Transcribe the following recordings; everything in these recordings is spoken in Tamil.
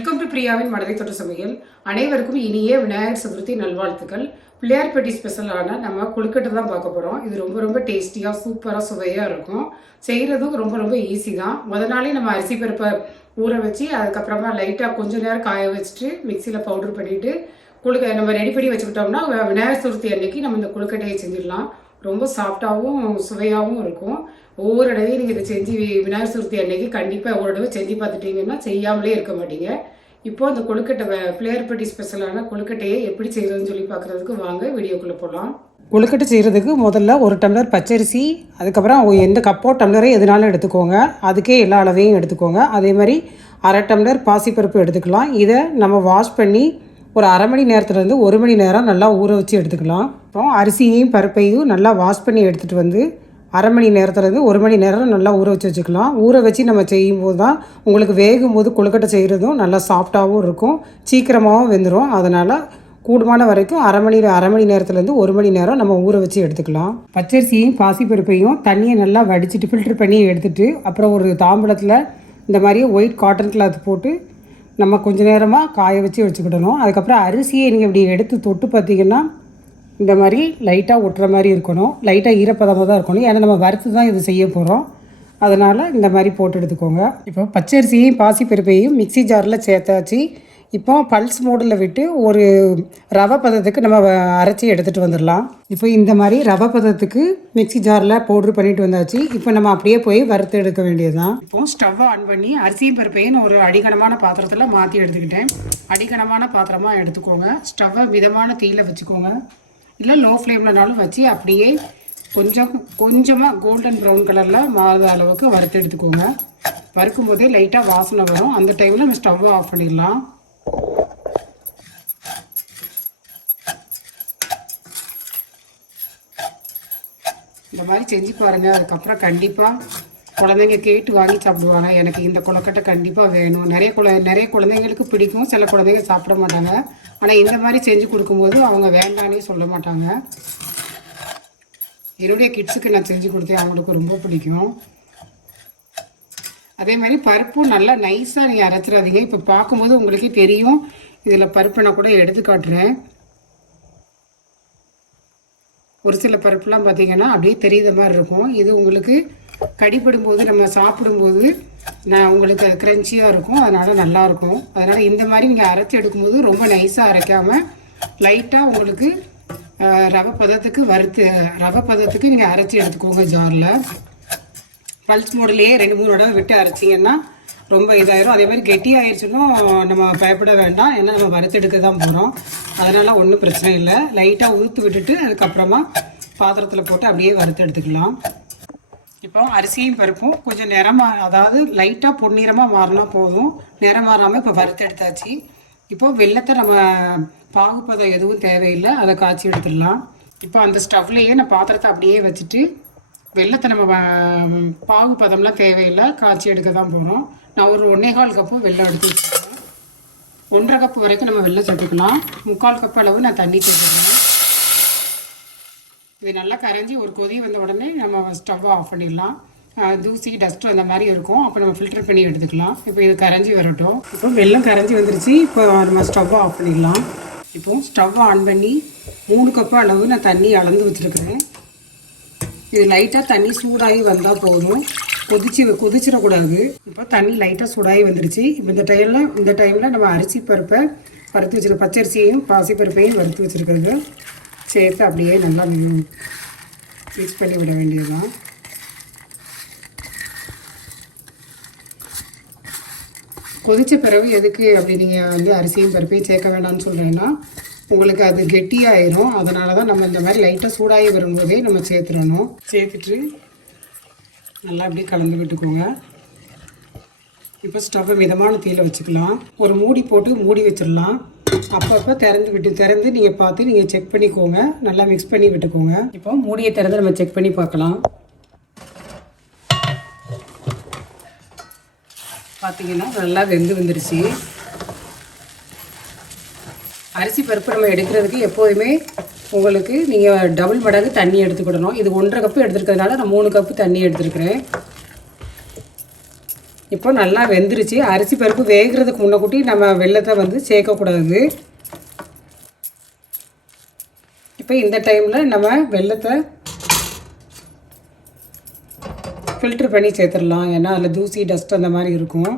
வெல்கம் டு பிரியாவின் மனதை தொட்ட சமையல். அனைவருக்கும் இனிய விநாயகர் சதுர்த்தி நல்வாழ்த்துக்கள். பிள்ளையார்பட்டி ஸ்பெஷலான நம்ம கொழுக்கட்டை தான் பார்க்க போகிறோம் இது ரொம்ப ரொம்ப டேஸ்டியாக சூப்பராக சுவையாக இருக்கும். செய்கிறதும் ரொம்ப ரொம்ப ஈஸி தான். முத நாளே நம்ம அரிசி பருப்பை ஊற வச்சு அதுக்கப்புறமா லைட்டாக கொஞ்ச நேரம் காய வச்சுட்டு மிக்சியில் பவுடர் பண்ணிவிட்டு கொழுக்க நம்ம ரெடி பண்ணி வச்சுக்கிட்டோம்னா விநாயகர் சதுர்த்தி அன்னைக்கு நம்ம இந்த கொழுக்கட்டையை செஞ்சிடலாம். ரொம்ப சாஃப்டாகவும் சுவையாகவும் இருக்கும். ஒவ்வொரு தடவையும் நீங்கள் இதை செஞ்சு விநாயகர் சதுர்த்தி அன்னைக்கு கண்டிப்பாக ஒரு தடவை செஞ்சு பார்த்துட்டீங்கன்னா செய்யாமலே இருக்க மாட்டீங்க. இப்போ அந்த கொழுக்கட்டை வ- பிள்ளையார்பட்டி ஸ்பெஷலான கொழுக்கட்டையை எப்படி செய்கிறதுன்னு சொல்லி பார்க்குறதுக்கு வாங்க வீடியோக்குள்ளே போகலாம் கொழுக்கட்டை செய்கிறதுக்கு முதல்ல ஒரு டம்ளர் பச்சரிசி அதுக்கப்புறம் எந்த கப்போ டம்ளரே எதுனாலும் எடுத்துக்கோங்க. அதுக்கே எல்லா அளவையும் எடுத்துக்கோங்க. அதே மாதிரி அரை டம்ளர் பாசிப்பருப்பு எடுத்துக்கலாம். இதை நம்ம வாஷ் பண்ணி ஒரு அரை மணி நேரத்துலேருந்து ஒரு மணி நேரம் நல்லா ஊற வச்சு எடுத்துக்கலாம். அப்புறம் அரிசியையும் பருப்பையும் நல்லா வாஷ் பண்ணி எடுத்துகிட்டு வந்து அரை மணி நேரத்துலேருந்து ஒரு மணி நேரம் நல்லா ஊற வச்சு வச்சுக்கலாம். ஊற வச்சு நம்ம செய்யும்போது தான் உங்களுக்கு வேகும் போது கொழுக்கட்டை செய்கிறதும் நல்லா சாஃப்டாகவும் இருக்கும். சீக்கிரமாகவும் வெந்துடும் அதனால் கூடுமான வரைக்கும் அரை மணி அரை மணி நேரத்துலேருந்து ஒரு மணி நேரம் நம்ம ஊற வச்சு எடுத்துக்கலாம். பச்சரிசியும் பாசிப்பருப்பையும் தண்ணியை நல்லா வடிச்சிட்டு ஃபில்டர் பண்ணி எடுத்துகிட்டு அப்புறம் ஒரு தாம்பூலத்தில் இந்த மாதிரி ஒயிட் காட்டன் கிளாத் போட்டு நம்ம கொஞ்ச நேரமாக காய வச்சு வச்சுக்கிடணும். அதுக்கப்புறம் அரிசியை நீங்கள் இப்படி எடுத்து தொட்டு பார்த்தீங்கன்னா இந்த மாதிரி லைட்டாக ஒட்டுற மாதிரி இருக்கணும். லைட்டாக ஈரப்பதமாக தான் இருக்கணும். ஏன்னா நம்ம வறுத்து தான் இது செய்ய போகிறோம் அதனால் இந்த மாதிரி போட்டு எடுத்துக்கோங்க. இப்போ பச்சரிசியும் பாசிப்பருப்பையும் மிக்ஸி ஜாரில் சேர்த்தாச்சு. இப்போ பல்ஸ் மோடில் விட்டு ஒரு ரவை பதத்துக்கு நம்ம வ- அரைச்சி எடுத்துகிட்டு வந்துடலாம். இப்போ இந்த மாதிரி ரவை பதத்துக்கு மிக்ஸி ஜாரில் பவுட்ரு பண்ணிட்டு வந்தாச்சு. இப்போ நம்ம அப்படியே போய் வறுத்து எடுக்க வேண்டியதுதான். இப்போ ஸ்டவ்வை ஆன் பண்ணி அரிசியும் பருப்பையும் ஒரு அடிகனமான பாத்திரத்தில் மாற்றி எடுத்துக்கிட்டேன். அடிகனமான பாத்திரமாக எடுத்துக்கோங்க. ஸ்டவ்வை மிதமான தீயில் வச்சுக்கோங்க. இல்லை லோ ஃப்ளேம்லனாலும் வச்சு அப்படியே கொஞ்சம் கொஞ்சமாக கோல்டன் ப்ரௌன் கலரில் மாறுற அளவுக்கு வறுத்து எடுத்துக்கோங்க. வறுக்கும் போதே லைட்டாக வாசனை வரும். அந்த டைமில் நம்ம ஸ்டவ்வை ஆஃப் பண்ணிடலாம். செஞ்சு பாருங்கள் அதுக்கப்புறம் கண்டிப்பாக குழந்தைங்க கேட்டு வாங்கி சாப்பிடுவாங்க. எனக்கு இந்த கொழுக்கட்டை கண்டிப்பாக வேணும். நிறைய குழ நிறைய குழந்தைங்களுக்கு பிடிக்கும். சில குழந்தைங்க சாப்பிட மாட்டாங்க. ஆனால் இந்த மாதிரி செஞ்சு கொடுக்கும்போது அவங்க வேண்டானே சொல்ல மாட்டாங்க. என்னுடைய கிட்ஸுக்கு நான் செஞ்சு கொடுத்தேன். அவங்களுக்கு ரொம்ப பிடிக்கும். அதே மாதிரி பருப்பும் நல்லா நைஸாக நீங்கள் அரைச்சிடாதீங்க. இப்போ பார்க்கும்போது உங்களுக்கே தெரியும். இதில் பருப்பு நான் கூட எடுத்து காட்டுறேன். ஒரு சில பருப்புலாம் பார்த்தீங்கன்னா அப்படியே தெரியுத மாதிரி இருக்கும். இது உங்களுக்கு கடிப்படும்போது நம்ம சாப்பிடும்போது நான் உங்களுக்கு அது க்ரன்ச்சியாக இருக்கும். அதனால் நல்லாயிருக்கும் அதனால் இந்த மாதிரி நீங்கள் அரைச்சி எடுக்கும்போது ரொம்ப நைஸாக அரைக்காமல் லைட்டாக உங்களுக்கு ரவை பதத்துக்கு வறுத்து ரவை பதத்துக்கு நீங்கள் அரைச்சி எடுத்துக்கோங்க ஜாரில் பல்ஸ் மோட்லேயே ரெண்டு மூணு தடவை விட்டு அரைச்சிங்கன்னா ரொம்ப இதாயிரும். அதே மாதிரி கெட்டி ஆயிடுச்சுன்னும் நம்ம பயப்பட வேண்டாம். ஏன்னா நம்ம வறுத்தெடுக்க தான் போகிறோம் அதனால் ஒன்றும் பிரச்சனை இல்லை. லைட்டாக ஊற்று விட்டுட்டு அதுக்கப்புறமா பாத்திரத்தில் போட்டு அப்படியே வறுத்து எடுத்துக்கலாம் இப்போ அரிசியும் பருப்பும் கொஞ்சம் நிறமாக அதாவது லைட்டாக பொன்னிறமாக மாறினா போதும். நிறம் மாறாமல் இப்போ வறுத்து எடுத்தாச்சு இப்போது வெள்ளத்தை நம்ம பாகுப்பதம் எதுவும் தேவையில்லை. அதை காய்ச்சி எடுத்துடலாம். இப்போ அந்த ஸ்டவ்லேயே நான் பாத்திரத்தை அப்படியே வச்சுட்டு வெள்ளத்தை நம்ம வ- தேவையில்லை. காய்ச்சி எடுக்க தான் போகிறோம் நான் ஒரு ஒன்றே கால் கப்பு வெள்ளம் எடுத்து வச்சுருக்கேன் ஒன்றரை கப்பு வரைக்கும் நம்ம வெள்ளம் சேர்த்துக்கலாம். முக்கால் கப் அளவு நான் தண்ணி சேர்த்துக்கிறேன். இது நல்லா கரைஞ்சி ஒரு கொதி வந்த உடனே நம்ம ஸ்டவ்வை ஆஃப் பண்ணிடலாம். தூசி டஸ்ட் அந்த மாதிரி இருக்கும். அப்போ நம்ம ஃபில்டர் பண்ணி எடுத்துக்கலாம். இப்போ இது கரைஞ்சி வரட்டும். இப்போ வெள்ளம் கரைஞ்சி வந்துருச்சு. இப்போ நம்ம ஸ்டவ்வை ஆஃப் பண்ணிடலாம். இப்போ ஸ்டவ்வை ஆன் பண்ணி மூணு கப்பு அளவு நான் தண்ணி அளந்து வச்சுருக்கிறேன். இது லைட்டாக தண்ணி சூடாகி வந்தால் போதும். கொதிச்சு கொதிச்சிடக்கூடாது. இப்போ தண்ணி லைட்டாக சூடாகி வந்துருச்சு. இப்போ இந்த டைமில் இந்த டைமில் நம்ம அரிசி பருப்பை வறுத்து வச்சுருக்க பச்சரிசியையும் பாசிப்பருப்பையும் வறுத்து வச்சுருக்கிறது. சேர்த்து அப்படியே நல்லா மிக்ஸ் பண்ணி விட வேண்டியதுதான். கொதித்த பிறகு எதுக்கு அப்படி நீங்கள் வந்து அரிசியும் பருப்பையும் சேர்க்க வேண்டாம்னு சொல்கிறேன்னா உங்களுக்கு அது கெட்டியாயிரும். அதனால தான் நம்ம இந்த மாதிரி லைட்டாக சூடாகி வரும்போதே நம்ம சேர்த்துடணும். சேர்த்துட்டு நல்லா அப்படியே கலந்து விட்டுக்கோங்க. இப்போ ஸ்டவ்வை மிதமான தீயில் வச்சுக்கலாம். ஒரு மூடி போட்டு மூடி வச்சிடலாம். அப்பப்போ திறந்து விட்டு திறந்து நீங்கள் பார்த்து நீங்கள் செக் பண்ணிக்கோங்க. நல்லா மிக்ஸ் பண்ணி விட்டுக்கோங்க. இப்போ மூடியை திறந்து நம்ம செக் பண்ணி பார்க்கலாம். பார்த்தீங்கன்னா நல்லா வெந்து வந்துருச்சு. அரிசி பருப்பு நம்ம எடுக்கிறதுக்கு எப்போதுமே உங்களுக்கு நீங்கள் டபுள் மடங்கு தண்ணி எடுத்துக்கிடணும். இது ஒன்றரை கப்பு எடுத்துருக்கிறதுனால நான் மூணு கப்பு தண்ணி எடுத்துருக்கிறேன். இப்போ நல்லா வெந்துருச்சு. அரிசி பருப்பு வேகிறதுக்கு முன்னக்கூட்டி நம்ம வெள்ளத்தை வந்து சேர்க்கக்கூடாது. இப்போ இந்த டைமில் நம்ம வெள்ளத்தை ஃபில்ட்ரு பண்ணி சேர்த்துடலாம். ஏன்னா அதில் தூசி டஸ்ட் அந்த மாதிரி இருக்கும்.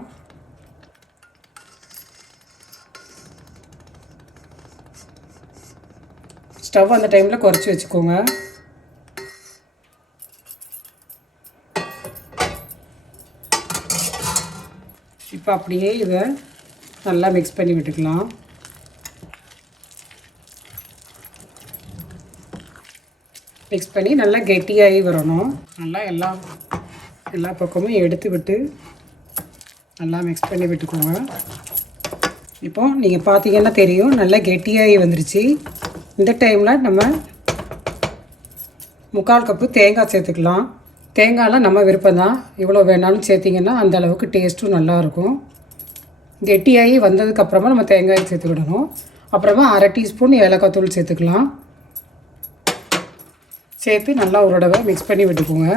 ஸ்டவ் அந்த டைமில் குறைச்சி வச்சுக்கோங்க. இப்போ அப்படியே இதை நல்லா மிக்ஸ் பண்ணி விட்டுக்கலாம். மிக்ஸ் பண்ணி நல்லா கெட்டியாகி வரணும். நல்லா எல்லா எல்லா பக்கமும் எடுத்து விட்டு நல்லா மிக்ஸ் பண்ணி விட்டுக்கோங்க. இப்போது நீங்கள் பார்த்தீங்கன்னா தெரியும் நல்லா கெட்டியாகி வந்துருச்சு. இந்த டைமில் நம்ம முக்கால் கப்பு தேங்காய் சேர்த்துக்கலாம். தேங்காயெலாம் நம்ம விருப்பம் தான். இவ்வளோ வேணாலும் சேர்த்திங்கன்னா அந்த அளவுக்கு டேஸ்ட்டும் நல்லாயிருக்கும் கெட்டியாகி வந்ததுக்கப்புறமா நம்ம தேங்காய் சேர்த்துக்கிடணும் அப்புறமா அரை டீஸ்பூன் ஏலக்காய் தூள் சேர்த்துக்கலாம். சேர்த்து நல்லா ஒரு தடவை மிக்ஸ் பண்ணி விட்டுக்கோங்க.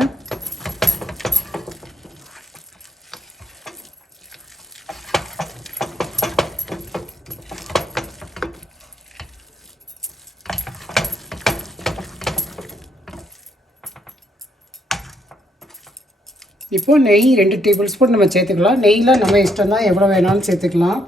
இப்போது நெய் ரெண்டு டேபிள் ஸ்பூன் நம்ம சேர்த்துக்கலாம். நெய்லாம் நம்ம இஷ்டம் தான் எவ்வளோ வேணாலும் சேர்த்துக்கலாம்.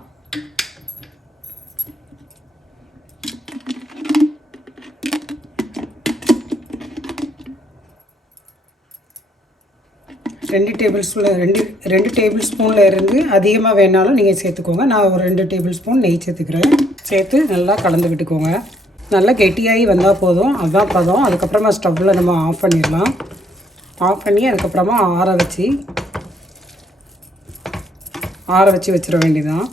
ரெண்டு டேபிள் ரெண்டு ரெண்டு டேபிள் ஸ்பூனில் இருந்து அதிகமாக வேணாலும் நீங்கள் சேர்த்துக்கோங்க. நான் ஒரு ரெண்டு டேபிள் ஸ்பூன் நெய் சேர்த்துக்கிறேன். சேர்த்து நல்லா கலந்து விட்டுக்கோங்க. நல்லா கெட்டியாகி வந்தால் போதும். அதுதான் பதம். அதுக்கப்புறமா ஸ்டவ்வில் நம்ம ஆஃப் பண்ணிடலாம். ஆஃப் பண்ணி அதுக்கப்புறமா ஆற வச்சு ஆற வச்சு வச்சிட வேண்டியதான்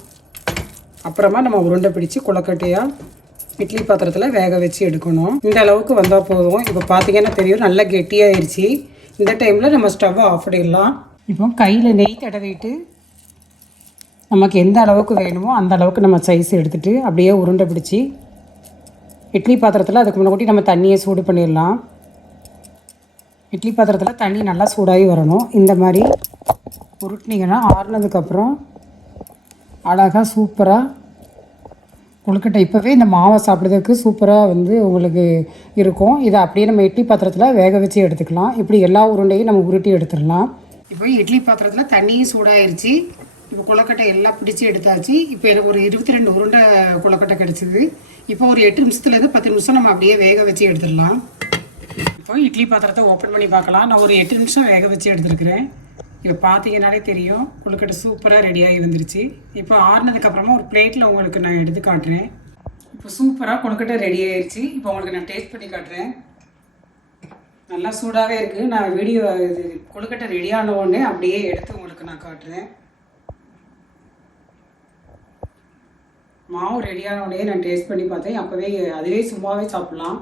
அப்புறமா நம்ம உருண்டை பிடிச்சி குளக்கட்டையாக இட்லி பாத்திரத்தில் வேக வச்சு எடுக்கணும். இந்த அளவுக்கு வந்தால் போதும். இப்போ பார்த்தீங்கன்னா தெரியும் நல்லா கெட்டியாயிருச்சு. இந்த டைமில் நம்ம ஸ்டவ்வை ஆஃப் பண்ணிடலாம். இப்போ கையில் நெய் தடவிட்டு நமக்கு எந்த அளவுக்கு வேணுமோ அந்த அளவுக்கு நம்ம சைஸ் எடுத்துகிட்டு அப்படியே உருண்டை பிடிச்சி இட்லி பாத்திரத்தில் அதுக்கு முன்னாடி நம்ம தண்ணியை சூடு பண்ணிடலாம். இட்லி பாத்திரத்தில் தண்ணி நல்லா சூடாகி வரணும். இந்த மாதிரி உருட்டினீங்கன்னா ஆறுனதுக்கப்புறம் அழகாக சூப்பராக கொழுக்கட்டை. இப்போவே இந்த மாவை சாப்பிட்றதுக்கு சூப்பராக வந்து உங்களுக்கு இருக்கும். இதை அப்படியே நம்ம இட்லி பாத்திரத்தில் வேக வச்சு எடுத்துக்கலாம். இப்படி எல்லா உருண்டையும் நம்ம உருட்டி எடுத்துடலாம். இப்போ இட்லி பாத்திரத்தில் தண்ணியும் சூடாயிருச்சு. இப்போ கொழுக்கட்டை எல்லாம் பிடிச்சி எடுத்தாச்சு. இப்போ எனக்கு ஒரு இருபத்தி ரெண்டு உருண்டை கொழுக்கட்டை கிடச்சிது. இப்போ ஒரு எட்டு நிமிஷத்துலேருந்து பத்து நிமிஷம் நம்ம அப்படியே வேக வச்சு எடுத்துடலாம். இப்போ இட்லி பாத்திரத்தை ஓப்பன் பண்ணி பார்க்கலாம். நான் ஒரு எட்டு நிமிஷம் வேக வச்சு எடுத்துருக்கிறேன். இப்போ பார்த்தீங்கன்னாலே தெரியும் கொழுக்கட்டை சூப்பராக ரெடியாகி வந்துருச்சு. இப்போ ஆறுனதுக்கப்புறமா ஒரு பிளேட்டில் உங்களுக்கு நான் எடுத்து காட்டுறேன். இப்போ சூப்பராக கொழுக்கட்டை ரெடி ஆயிடுச்சு இப்போ உங்களுக்கு நான் டேஸ்ட் பண்ணி காட்டுறேன். நல்லா சூடாகவே இருக்குது நான் வீடியோ இது கொழுக்கட்டை ரெடியான உடனே அப்படியே எடுத்து உங்களுக்கு நான் காட்டுறேன். மாவு ரெடியான உடனே நான் டேஸ்ட் பண்ணி பார்த்தேன். அப்போவே அதுவே சும்மாவே சாப்பிட்லாம்.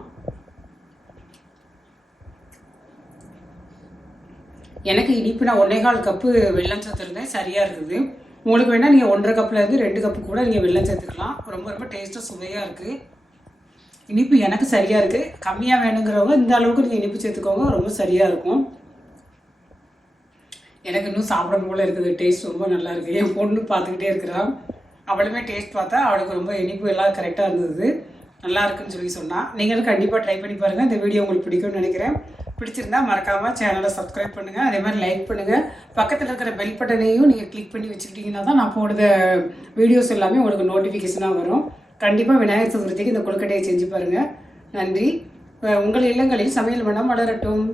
எனக்கு இனிப்பு நான் ஒன்றே கால் கப்பு வெள்ளம் சேர்த்துருந்தேன் சரியாக இருக்குது. உங்களுக்கு வேணால் நீங்கள் ஒன்றரை கப்புலேருந்து ரெண்டு கப்பு கூட நீங்கள் வெள்ளம் சேர்த்துக்கலாம். ரொம்ப ரொம்ப டேஸ்ட்டாக சுவையாக இருக்குது இனிப்பு எனக்கு சரியாக இருக்குது கம்மியாக வேணுங்கிறவங்க இந்த அளவுக்கு நீங்கள் இனிப்பு சேர்த்துக்கோங்க ரொம்ப சரியாக இருக்கும். எனக்கு இன்னும் சாப்பிட போல இருக்குது. டேஸ்ட் ரொம்ப நல்லா இருக்குது என் பொண்ணு பார்த்துக்கிட்டே இருக்கிறான் அவளுமே டேஸ்ட் பார்த்தா அவளுக்கு ரொம்ப இனிப்பு எல்லாம் கரெக்டாக இருந்தது. நல்லா இருக்குன்னு சொல்லி சொன்னால் நீங்களும் கண்டிப்பாக ட்ரை பண்ணி பாருங்கள் இந்த வீடியோ உங்களுக்கு பிடிக்கும்னு நினைக்கிறேன். பிடிச்சிருந்தா மறக்காமல் சேனலை சப்ஸ்கிரைப் பண்ணுங்கள் அதே மாதிரி லைக் பண்ணுங்கள் பக்கத்தில் இருக்கிற பெல் பட்டனையும் நீங்கள் கிளிக் பண்ணி வச்சுக்கிட்டிங்கன்னா தான் நான் போடுற வீடியோஸ் எல்லாமே உங்களுக்கு நோட்டிஃபிகேஷனாக வரும். கண்டிப்பாக விநாயகர் சதுர்த்திக்கு இந்த கொழுக்கட்டையை செஞ்சு பாருங்கள் நன்றி. உங்கள் இல்லங்களில் சமையல் மனம் வளரட்டும்.